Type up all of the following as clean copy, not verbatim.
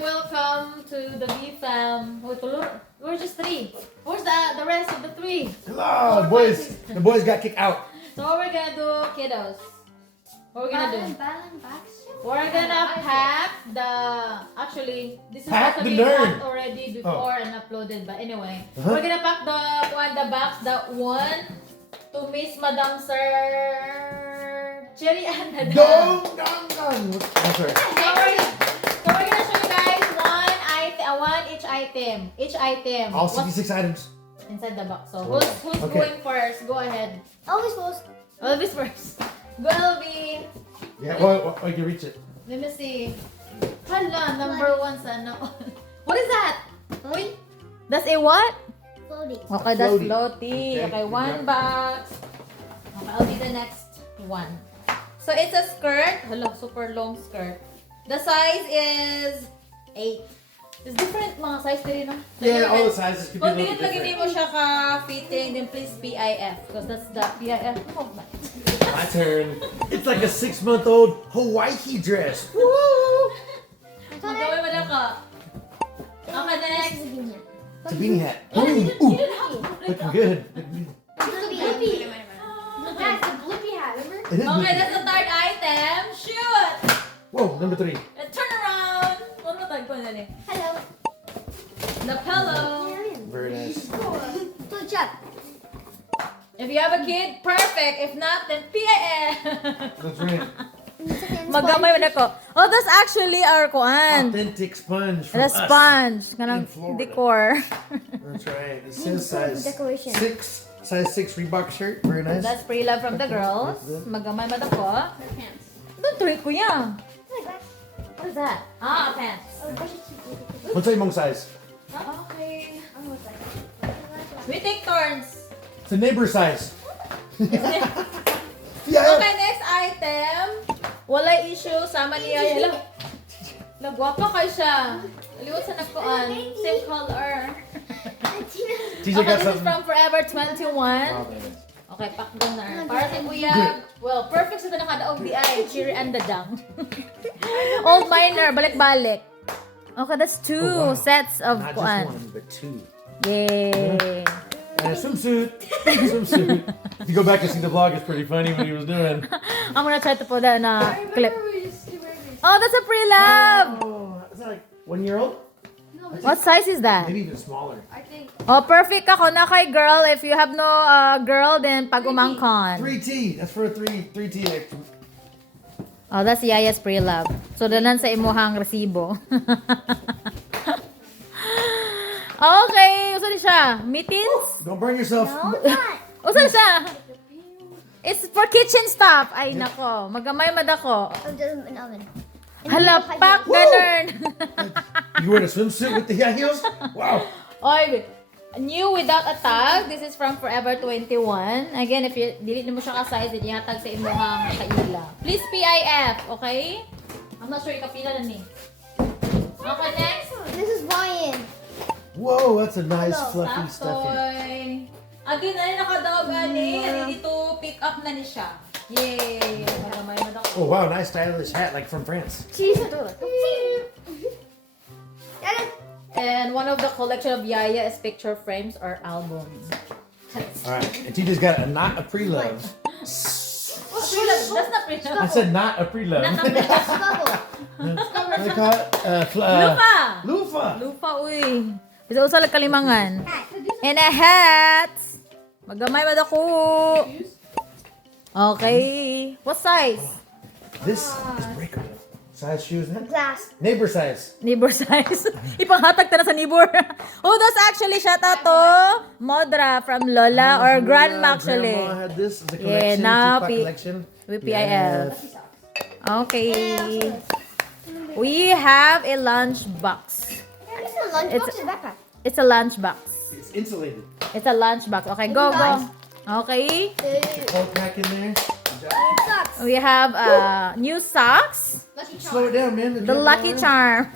welcome to the VFam. We're just 3. Where's the rest of the 3? Hello, boys. The boys got kicked out. So what we're gonna do, kiddos? What we're gonna do? We're gonna pack the. Actually, this is Pack supposed to the be nerd. packed already before and uploaded. But anyway, we're gonna pack the box that one to Miss Madam Sir Cherry and Dong. That's right. So we're gonna show you guys each item. All What's 66 items. inside the box. So Wow. who's Okay. going first? Go ahead. Always close. Elvis first. Go Elvis. Yeah, well, you can reach it. Let me see. Hala, number 1 sana. What is that? Floaty. That's a what? Floaty. Okay, that's Floaty. floaty. Okay, Okay, good one job. box. Okay, I'll be the next one. So it's a skirt. Hello, super long skirt. The size is 8. It's different mga size din, no? Yeah, all the sizes could be a Kung little din lagi different. mo siya ka-fitting, then please PIF. Because that's the PIF. Oh, my. My turn. It's like a 6-month-old Hawaii dress. Woo! Magawin mo na ka. Okay, next. It's a beanie hat. Oh, you Ooh, didn't have to put it looking up. good. Blippi. That's the Blippi hat, remember? It is Okay, looking- that's the third item. Shoot! Whoa, number 3. Turn around. One more time. Dali. Hello. The pillow. Very nice. Good job. If you have a kid, perfect. If not, then PIF. That's right. Magamay mo na ko. Oh, that's actually our kuan. Authentic sponge from The us. sponge. Kanang in Florida. decor. That's right. It says size Decoration. 6. Size 6 Reebok shirt. Very nice. That's pre-love from the girls. Magamay mo na ko. Don't trick ko yan. What is that? Ah, pants. What's your mong size? Okay. We take turns. It's a neighbor size. Yeah. Okay, next item. Wala issue. Sama niya. Nagwapa kayo siya. Aliwat sa nagkuan. Same color. TJ Okay, got this is something. from Forever 21. Oh, there it is. Okay, pack doon na. Para sa kuya. Well, perfect sa nakadaog di ay. Cheery and the dang. Old Miner, balik-balik. Okay, that's 2 Oh, wow. sets of Not just kuan. 1, but 2. Yay. And a swimsuit. Swimsuit. If you go back and see the vlog, it's pretty funny what he was doing. I'm gonna try to put that in a clip. Oh, that's a pre-love. Oh, is that like 1 year old? What size is that? Maybe even smaller. Oh, perfect ako na kay girl. If you have no girl, then pag umangkon. 3T. That's for a 3T. Oh, that's Yaya's pre-love. So, danan sa imuhang resibo. Okay. Usa di siya? Mittens? Don't burn yourself. Usa siya? It's for kitchen stuff. Ay, nako. Magamay madako. An oven. Hala, pak, ganun. You wearing a swimsuit with the high heels? Wow. Oy, new without a tag. This is from Forever 21. Again, if you delete mo siya ka-size, then ihatag sa imuhang kaila. Please PIF, okay? I'm not sure ikapila na ni. Okay, next. This is Ryan. Whoa, that's a nice Hello, fluffy stuffing. Toy. Again, na nakadaog ani. Ready to pick up na ni siya. Yay! Magamay mo na Oh wow, nice stylish hat like from France. Cheese. And one of the collection of Yaya is picture frames or albums. Alright, and TJ's got a not a pre-love. What's pre-love? That's not pre-love. I said not a pre-love. Not a pre-love. What do they call it? Lupa! Lufa! Lupa, uy. Bisa usa lang kalimangan. And a hat. Magamay ba dako? Okay. What size? This is breakable. Size shoes, man. Glass. Neighbor size. Neighbor size. Ipanghatag ta na sa neighbor. Oh, that's actually shout out to Modra from Lola or Grandma actually. Grandma had this as a Yeah, collection, now Tupac collection. with Yes. PIF. Okay. We have a lunch box. This is a lunchbox or backpack. It's a lunch box. It's insulated. It's a lunch box. Okay, go, go. Okay. Cold pack in there. Sucks. We have new socks. Slow it down, man. The Lucky Charm.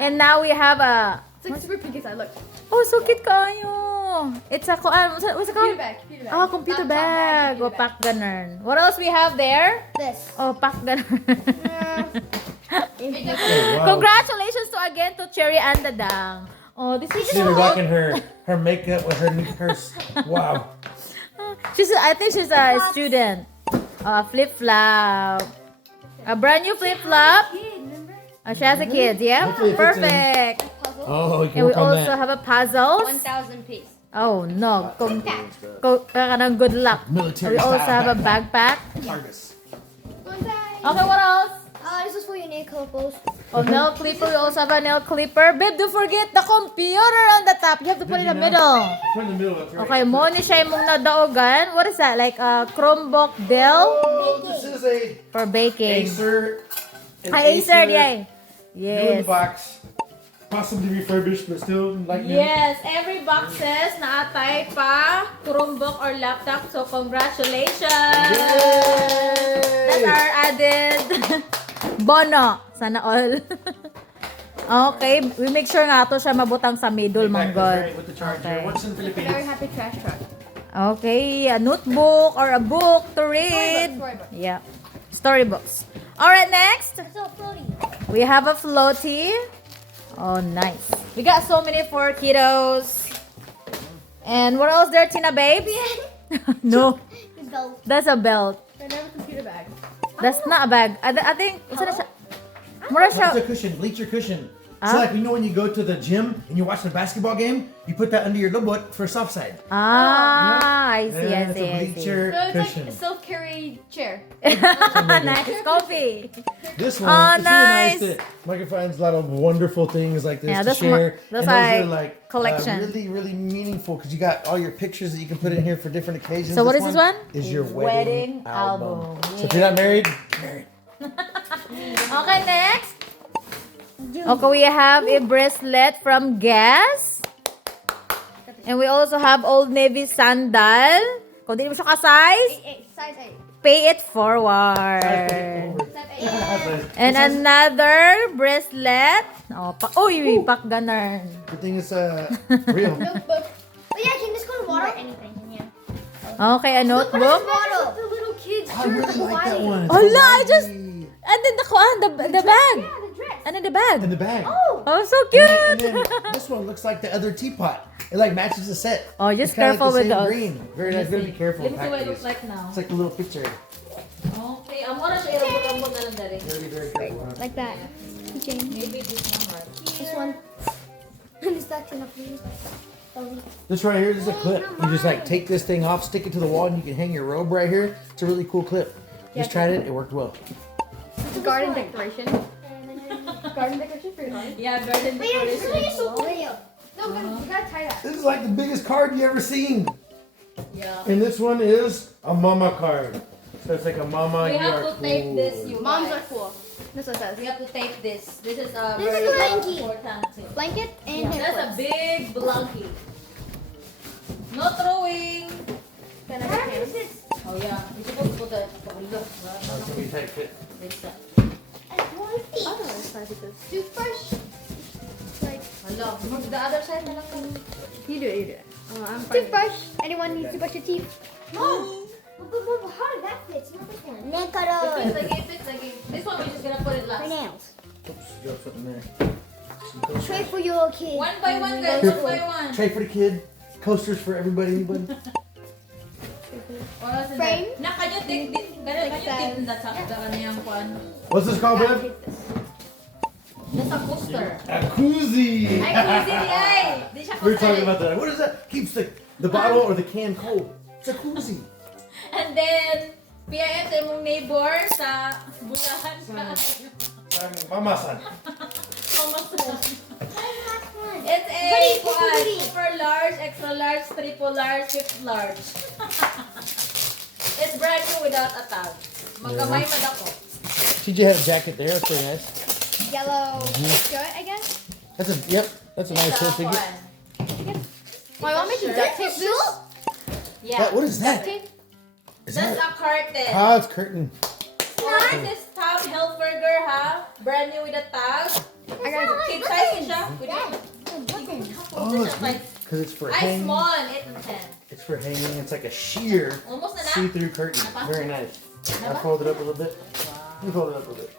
And now we have a... It's like super pink inside. Look. Oh, so cute kayo. It's a... what's it called? Computer bag. Computer bag. Oh, computer Laptop bag. Oh, computer pack ganun. What else we have there? This. Oh, pack ganun. Wow. Congratulations to Cherry and Dadang. Oh, this is She's even rocking her makeup with her wow. I think she's a student. Flip flop. A brand new flip flop. She has a kid. Yeah, Hopefully it fits in. perfect. Oh, you can And we work on also that. have a puzzles. 1,000 piece. Oh no, good luck. Military We also style have a backpack. Argus. Okay, what else? This is for your nail clippers. Oh, nail clipper. We also have a nail clipper. Babe, don't forget the computer on the top. You have to put it in the middle. Put in the middle. That's right. Okay, mo ni siya yung nadaogan. What is that? Like a Chromebook Dell Oh, this is a for baking. Acer. An Acer, yeah. New in the Yes. box. Possibly refurbished, but still like new. Yes, every boxes naatay pa Chromebook or laptop. So congratulations. That's our added bono. Sana all. Okay, we make sure nga to siya mabutang sa middle, Back manggod. right with the charger. Okay. What's in the Very Philippines? happy trash truck. Okay, a notebook or a book to read. Storybook. Yeah, storybooks. All right, next So floaty. we have a floaty. Oh, nice. We got so many for kiddos. And what else there, Tina babe? No, His belt. that's a belt. Another computer bag. That's not a bag. I think it's a mura It's siya. a cushion, bleacher cushion. Ah. So like, you know when you go to the gym and you watch the basketball game, you put that under your lobot for soft side. Ah, I see, Yeah, I it's see, a I see. bleacher cushion. self-carry chair. Nice coffee. This one, Oh, it's nice. really nice that Micah finds a lot of wonderful things like this Yeah, to that's share. that's and those my are like collection. really, really meaningful because you got all your pictures that you can put in here for different occasions. So what is this one? Is your Wedding wedding, album. So if you're not married, get married. Okay, next. Okay, we have a bracelet from Guess. And we also have Old Navy sandal. Kung di mo siya ka-size, Size 8. pay it forward. Size 8. And another bracelet. Oh, uy, pack ganun. Good thing it's real. Notebook. Oh yeah, can this go to water? Anything. Yeah. Okay, a notebook. Bottle. The little kids. I really like that one. It's Hala, I just- Hawaii. And then the bag. Yeah, the dress. And then the bag. In the bag. Oh. Oh, so And cute. then this one looks like the other teapot. It like matches the set. Oh, just It's kinda careful like with the same those. green. Very nice. Gotta be careful. Let me see with what it packing looks these. like now. It's like a little picture. Okay, I'm gonna show you the na lang dari. Very, very careful. Huh? Like that. Keychain. Maybe this one, right? This one. Is that enough for you? This right here is a clip. You just like take this thing off, stick it to the wall, and you can hang your robe right here. It's a really cool clip. Just tried it. It worked well. It's a garden decoration. Garden decoration for your garden. Yeah, garden Wait, this is decoration. so video. No, we gotta tie that. This is like the biggest card you ever seen. Yeah. And this one is a mama card. So it's like a mama. We you have are to tape cool. this, you Moms guys. are cool. That's what it says. We have to tape this. This is a This is very a blankie. important thing. Blanket and Yeah, that's a big blankie. No throwing. Can I get hands? Oh yeah, you're supposed to put the look. That's a big tight fit. Toothbrush. Like, Hello, the other side na lang ka. you do it, you do it. I'm fine. Toothbrush. Anyone needs to brush your teeth? Mom! How did that fit? It's not this one. It fits again. This one we're just gonna put it For last. nails. Oops, you got something there. Tray for your kid. One by one, guys. One by one. Tray for the kid. Coasters for everybody. Anybody? What else is Frame? that? Na, can you take this? Can you take that sa ano yung kwan? What's this called, babe? That's a coaster. A koozie. Ay, koozie di ay. Di siya We were coaster. talking about that. What is that? Keeps the bottle or the can cold. It's a koozie. And then, PIF sa mong neighbor sa Bulacan ka. Mama-san. It's a kwan, super large, extra large, triple large, fifth large. It's brand new without a tag. Magkamay man ako. TJ had a jacket there. That's pretty nice. Yellow shirt, I guess. That's a That's a nice It's a figure. kwan. My mom made duct tape this. Yeah. What is that? Tape. Is That's that? a curtain. Ah, it's curtain. This is Tom Hilfiger, ha? Brand new with a tag. I got it. Kid size siya. Oh, it's because it's for Ay, hanging. small. 8 and 10. It's for hanging. It's like a sheer Almost na na. see-through curtain. Very nice. I fold it up a little bit. Let me fold it up a little bit.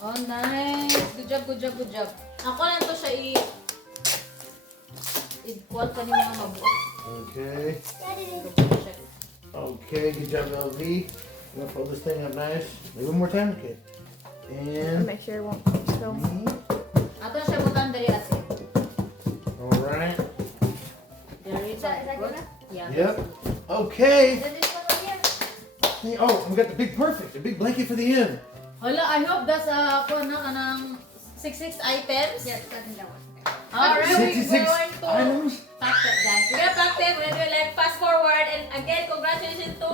Oh, nice. Good job, good job, good job. Ako lang to siya i-quad ka ni mga mabuo. Okay. Okay, good job, LV. I'm gonna fold this thing up nice. Maybe one more time? Okay. And Make sure it won't spill. Ato na siya butang dali ate. Alright. Dali Is that good. good enough? Yeah. Yep. Okay. Then this one right here. Hey, oh, we got the big perfect, a big blanket for the end. Hala, I hope that's kanang 66 items. Yes, I think that one. Alright, we're 66 going to items. pack that, guys. We're gonna pack them. We're gonna do like fast forward. And again, congratulations to